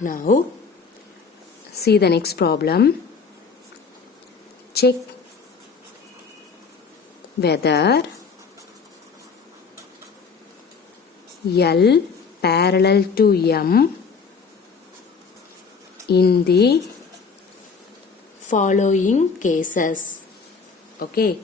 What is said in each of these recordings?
Now see the next problem. Check whether L parallel to M in the following cases. Okay.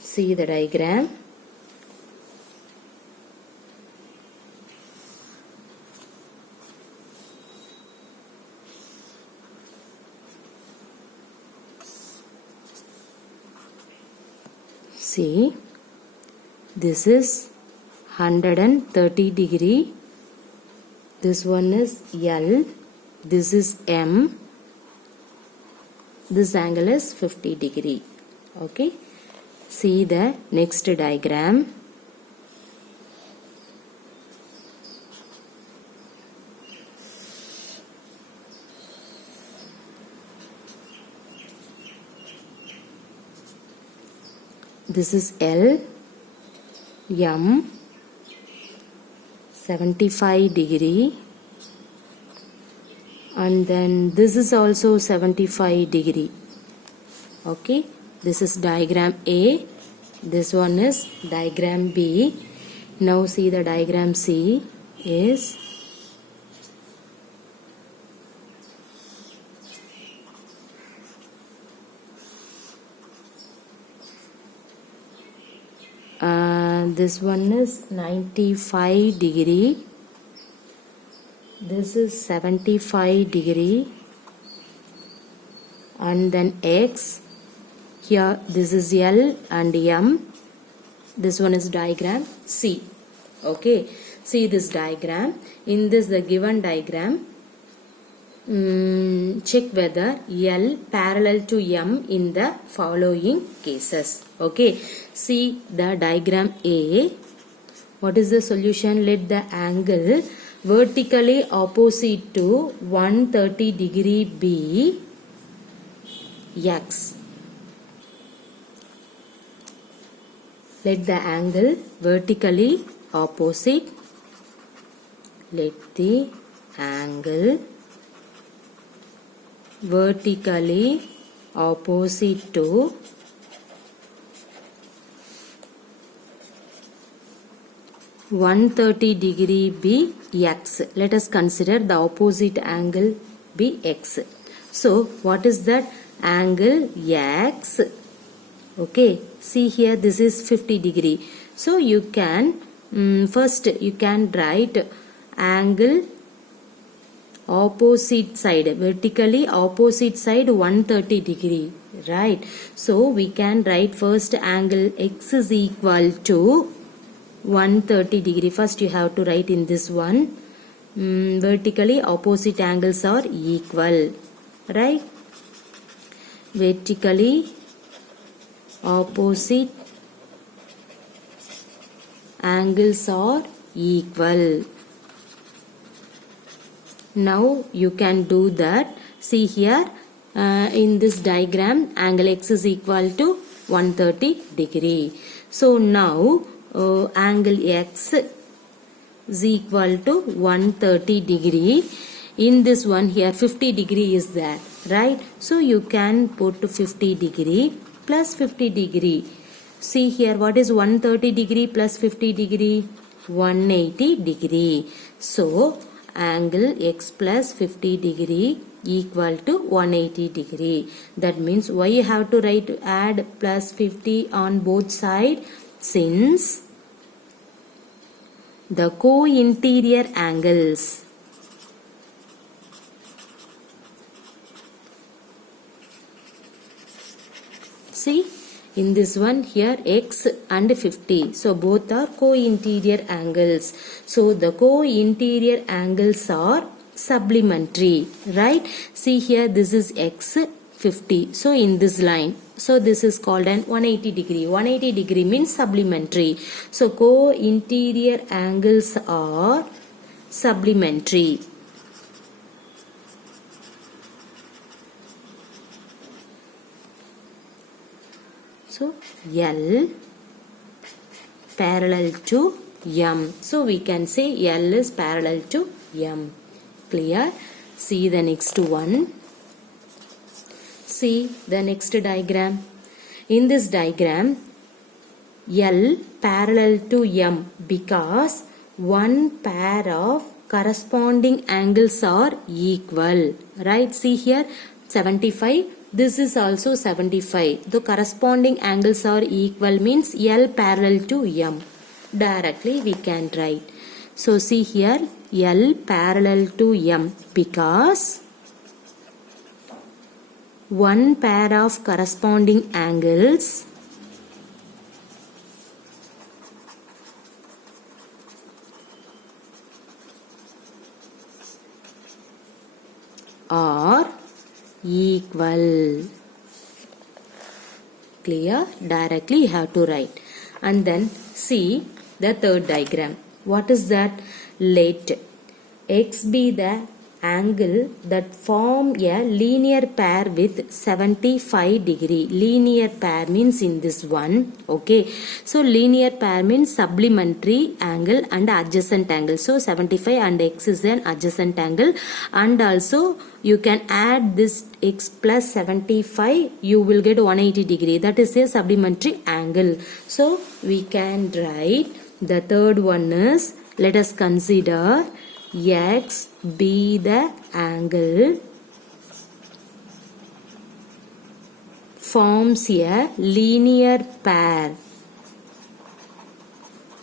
See the diagram. See, this is 130 degree. This one is L. This is M. This angle is 50 degree. Okay. See the next diagram. This is L, M, 75 degree, and then this is also 75 degree. Okay, this is diagram A, this one is diagram B. Now see the diagram C is this one is 95 degree, this is 75 degree, and then X, here this is L and M, this one is diagram C. Okay, see this diagram. In this the given diagram, check whether L parallel to M in the following cases. Okay, see the diagram A. What is the solution? Let the angle vertically opposite to 130 degree be X. Let the angle vertically opposite. Let the angle vertically opposite to 130 degree be X. Let us consider the opposite angle be X. So what is that? Angle X. Okay, see here this is 50 degree. So you can first you can write angle opposite side, vertically opposite side 130 degree, right? So we can write first angle X is equal to 130 degree. First you have to write in this one, vertically opposite angles are equal, right? Vertically opposite angles are equal. Now you can do that. See here in this diagram, angle X is equal to 130 degree. So now angle X is equal to 130 degree. In this one here 50 degree is there, right? So you can put 50 degree plus 50 degree. See here, what is 130 degree plus 50 degree? 180 degree. So angle X plus 50 degree equal to 180 degree. That means why you have to write add plus 50 on both sides? Since the co-interior angles see in this one here X and 50, so both are co-interior angles. So the co-interior angles are supplementary, right? See here this is X 50, so in this line, so this is called an 180 degree. 180 degree means supplementary. So co-interior angles are supplementary. So L parallel to M. So we can say L is parallel to M. Clear? See the next one. See the next diagram. In this diagram, L parallel to M because one pair of corresponding angles are equal. Right? See here 75. This is also 75. The corresponding angles are equal means L parallel to M. Directly we can write. So see here L parallel to M because one pair of corresponding angles are equal. Clear? Directly you have to write. And then see the third diagram. What is that? Let X be the angle that form a linear pair with 75 degree. Linear pair means in this one. Okay. So linear pair means supplementary angle and adjacent angle. So 75 and X is an adjacent angle. And also you can add this X plus 75. You will get 180 degree. That is a supplementary angle. So we can write the third one is, let us consider X be the angle forms a linear pair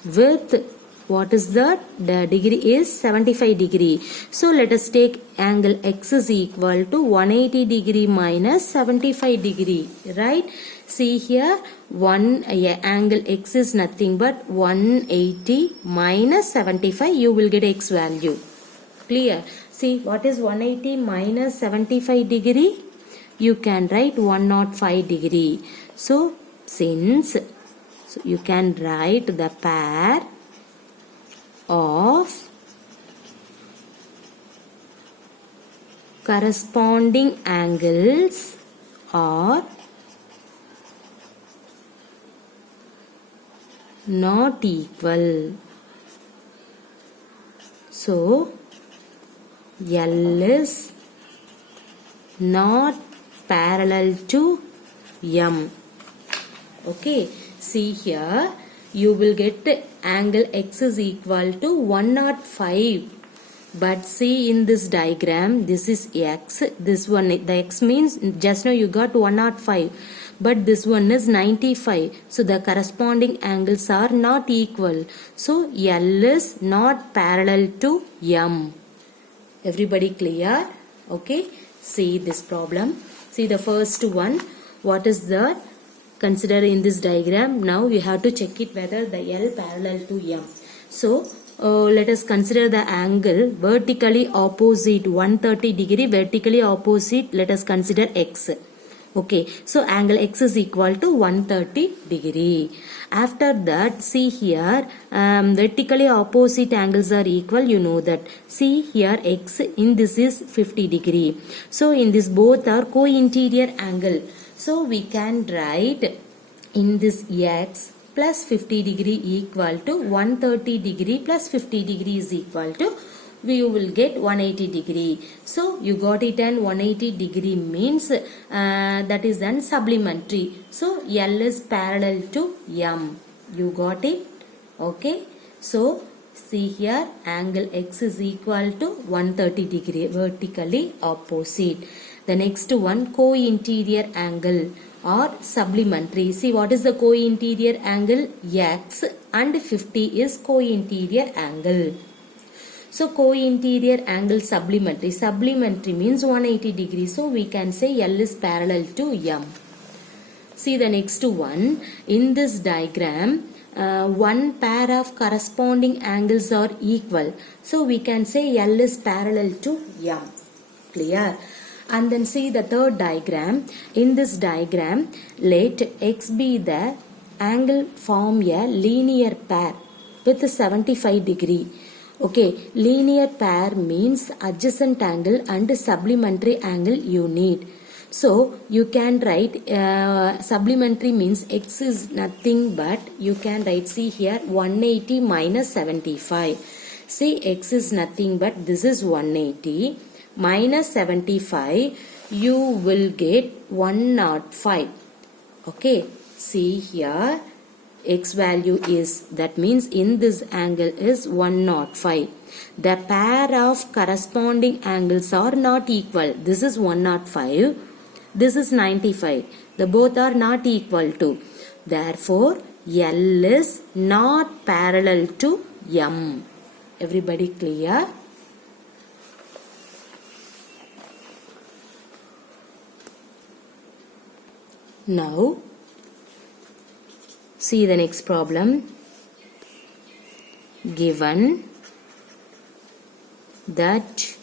with what is that? The degree is 75 degree. So let us take angle X is equal to 180 degree minus 75 degree. Right? See here angle X is nothing but 180 minus 75. You will get X value. Clear? See what is 180 minus 75 degree? You can write 105 degree. So you can write the pair of corresponding angles are not equal. So L is not parallel to M. Okay. See here you will get angle X is equal to 105. But see in this diagram, this is X. This one, the X means just now you got 105. But this one is 95. So the corresponding angles are not equal. So L is not parallel to M. Everybody clear? Okay. See this problem. See the first one. What is that? Consider in this diagram. Now you have to check it whether the L parallel to M. So let us consider the angle vertically opposite 130 degree, vertically opposite, let us consider X. Okay, so angle X is equal to 130 degree. After that, see here vertically opposite angles are equal. You know that. See here X in this is 50 degree. So in this both are co-interior angle. So we can write in this X plus 50 degree equal to 130 degree plus 50 degree is equal to, we will get 180 degree. So you got it, and 180 degree means that is then supplementary. So L is parallel to M. You got it? Okay. So see here angle X is equal to 130 degree, vertically opposite. The next one, co-interior angle or supplementary. See what is the co-interior angle? X, and 50 is co-interior angle. So co-interior angle supplementary. Supplementary means 180 degrees. So we can say L is parallel to M. See the next one. In this diagram, one pair of corresponding angles are equal. So we can say L is parallel to M. Clear? And then see the third diagram. In this diagram, let X be the angle form a linear pair with 75 degree. Okay, linear pair means adjacent angle and supplementary angle you need. So you can write supplementary means x is nothing but you can write, see here, 180 minus 75. See, x is nothing but this is 180 minus 75, you will get 105. Okay, see here, x value is, that means in this angle is 105. The pair of corresponding angles are not equal. This is 105, this is 95. The both are not equal to. Therefore, L is not parallel to M. Everybody clear? Now, see the next problem. Given that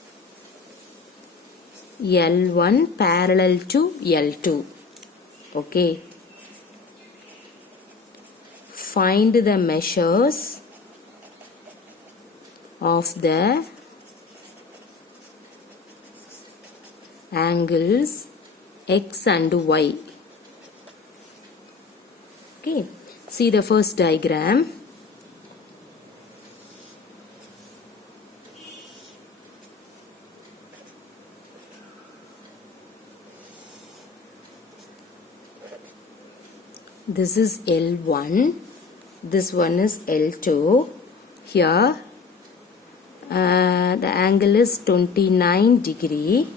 L1 parallel to L2. Okay. Find the measures of the angles X and Y. Okay. See the first diagram. This is L1, this one is L2. Here the angle is 29 degree.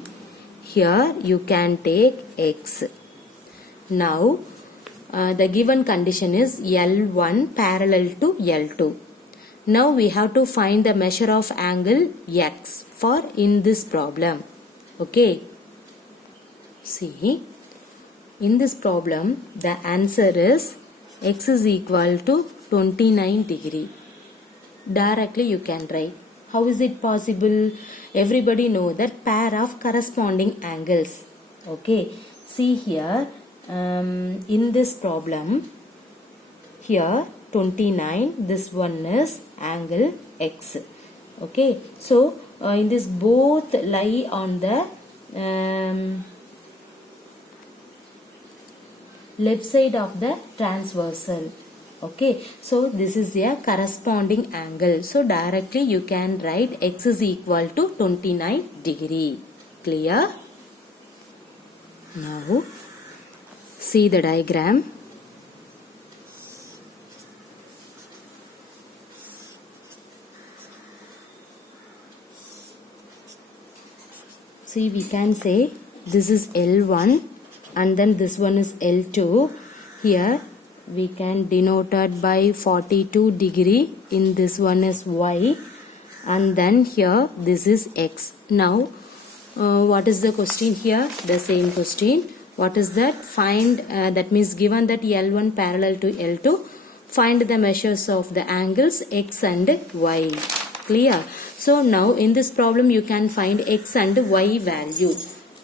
Here you can take X. Now the given condition is L1 parallel to L2. Now we have to find the measure of angle X for in this problem. Okay. See, in this problem the answer is X is equal to 29 degree. Directly you can write. How is it possible? Everybody know that pair of corresponding angles. Okay. See here, in this problem, here 29, this one is angle X. Okay. So in this both lie on the left side of the transversal. Okay, so this is a corresponding angle. So directly you can write X is equal to 29 degree. Clear? Now see the diagram. See, we can say this is L1 and then this one is L2. Here we can denote it by 42 degree. In this one is Y and then here this is X. Now what is the question here? The same question. What is that? Find, that means given that L1 parallel to L2, find the measures of the angles X and Y. Clear? So now in this problem you can find X and Y value.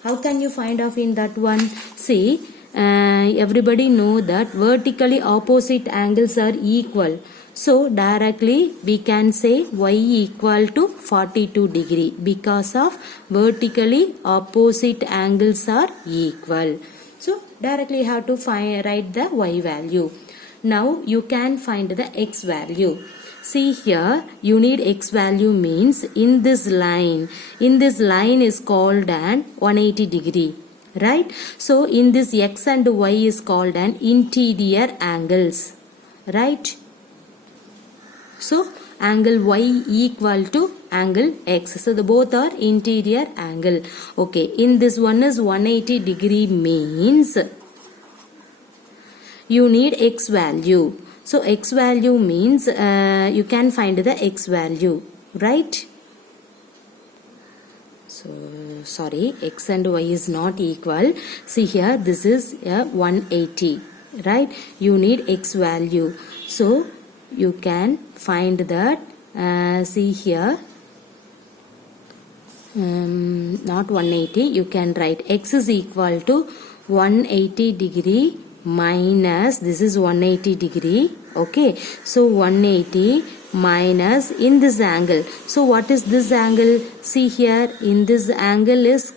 How can you find out in that one? See, everybody know that vertically opposite angles are equal. So directly we can say Y equal to 42 degree because of vertically opposite angles are equal. So directly you have to write the Y value. Now you can find the X value. See here, you need X value means in this line is called an 180 degree. Right? So in this X and Y is called an interior angles. Right? So angle Y equal to angle X. So the both are interior angle. Okay. In this one is 180 degree means you need X value. So X value means you can find the X value. Right? So sorry, X and Y is not equal. See here, this is 180. Right? You need X value. So you can find that. See here, not 180. You can write X is equal to 180 degree minus, this is 180 degree. Okay, so 180 minus in this angle. So what is this angle? See here, in this angle is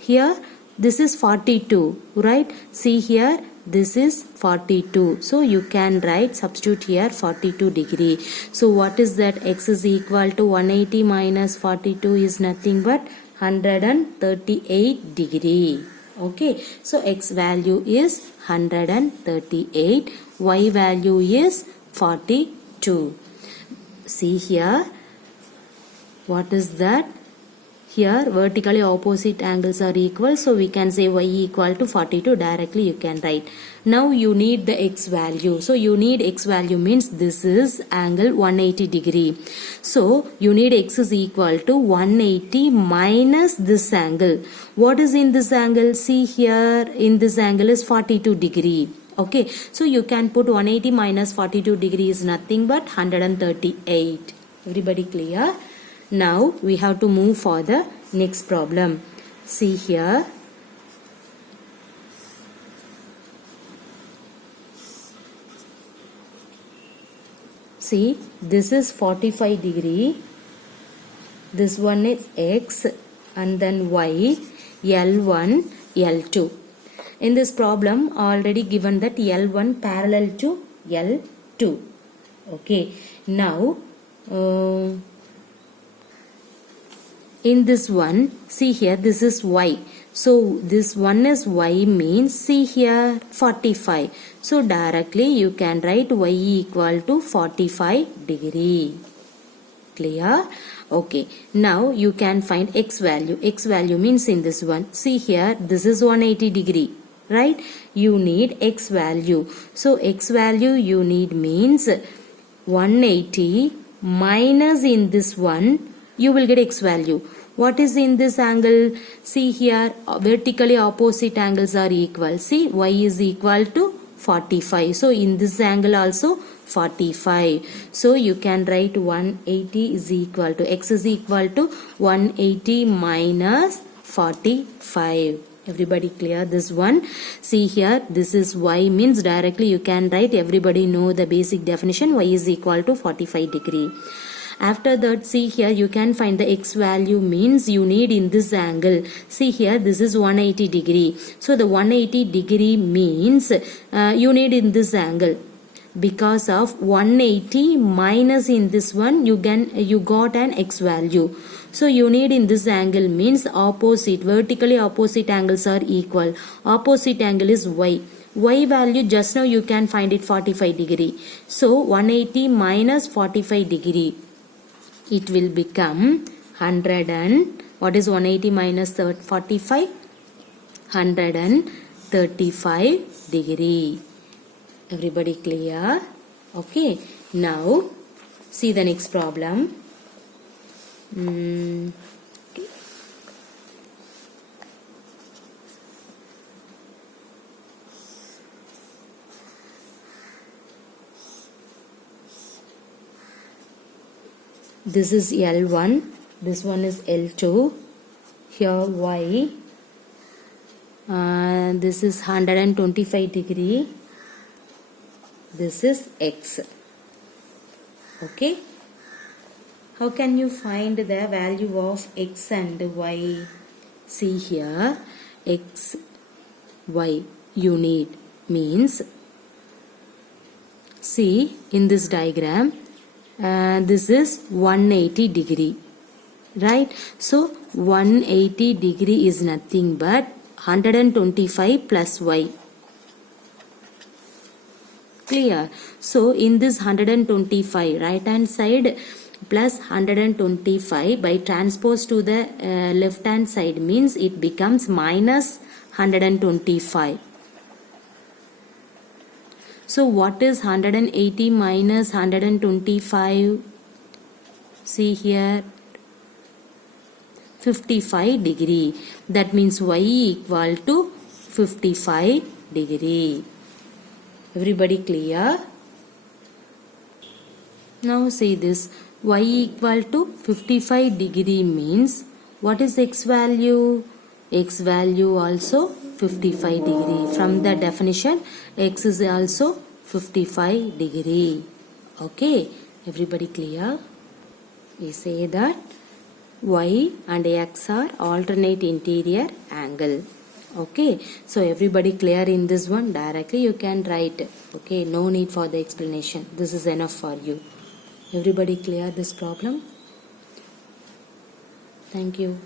here this is 42, right? See here, this is 42. So you can write, substitute here 42 degree. So what is that? X is equal to 180 minus 42 is nothing but 138 degree. Okay, so X value is 138, Y value is 42. See here, what is that? Here vertically opposite angles are equal, so we can say y equal to 42. Directly you can write. Now you need the x value. So you need x value means this is angle 180 degree. So you need x is equal to 180 minus this angle. What is in this angle? See here, in this angle is 42 degree. Okay, so you can put 180 minus 42 degree is nothing but 138. Everybody clear? Now we have to move for the next problem. See here. See, this is 45 degree. This one is x and then y, L1, L2. In this problem already given that L1 parallel to L2. Okay. Now in this one, see here, this is y. So this one is y means, see here, 45. So directly you can write y equal to 45 degree. Clear? Okay. Now you can find x value. X value means in this one. See here, this is 180 degree. Right? You need x value. So x value you need means 180 minus in this one, you will get x value. What is in this angle? See here, vertically opposite angles are equal. See, y is equal to 45. So in this angle also 45. So you can write 180 is equal to, x is equal to 180 minus 45. Everybody clear this one? See here, this is y means directly you can write, everybody know the basic definition, y is equal to 45 degree. After that, see here, you can find the x value means you need in this angle. See here, this is 180 degree. So the 180 degree means you need in this angle. Because of 180 minus in this one, you got an x value. So you need in this angle means opposite, vertically opposite angles are equal. Opposite angle is y. Y value just now you can find it 45 degree. So 180 minus 45 degree. It will become 100 and what is 180 minus 45? 135 degree. Everybody clear? Okay. Now see the next problem. Okay. This is L1, this one is L2, here Y, this is 125 degree, this is X. Okay. How can you find the value of X and Y? See here, X, Y you need means, see in this diagram, this is 180 degree, right? So 180 degree is nothing but 125 plus y. Clear? So in this 125, right hand side plus 125 by transpose to the left hand side means it becomes minus 125. So what is 180 minus 125? See here, 55 degree. That means y equal to 55 degree. Everybody clear? Now see this, y equal to 55 degree means what is x value? X value also 55 degree. From the definition, x is also 55 degree. Okay, everybody clear? We say that y and x are alternate interior angle. Okay, so everybody clear in this one? Directly you can write. Okay, no need for the explanation. This is enough for you. Everybody clear this problem? Thank you.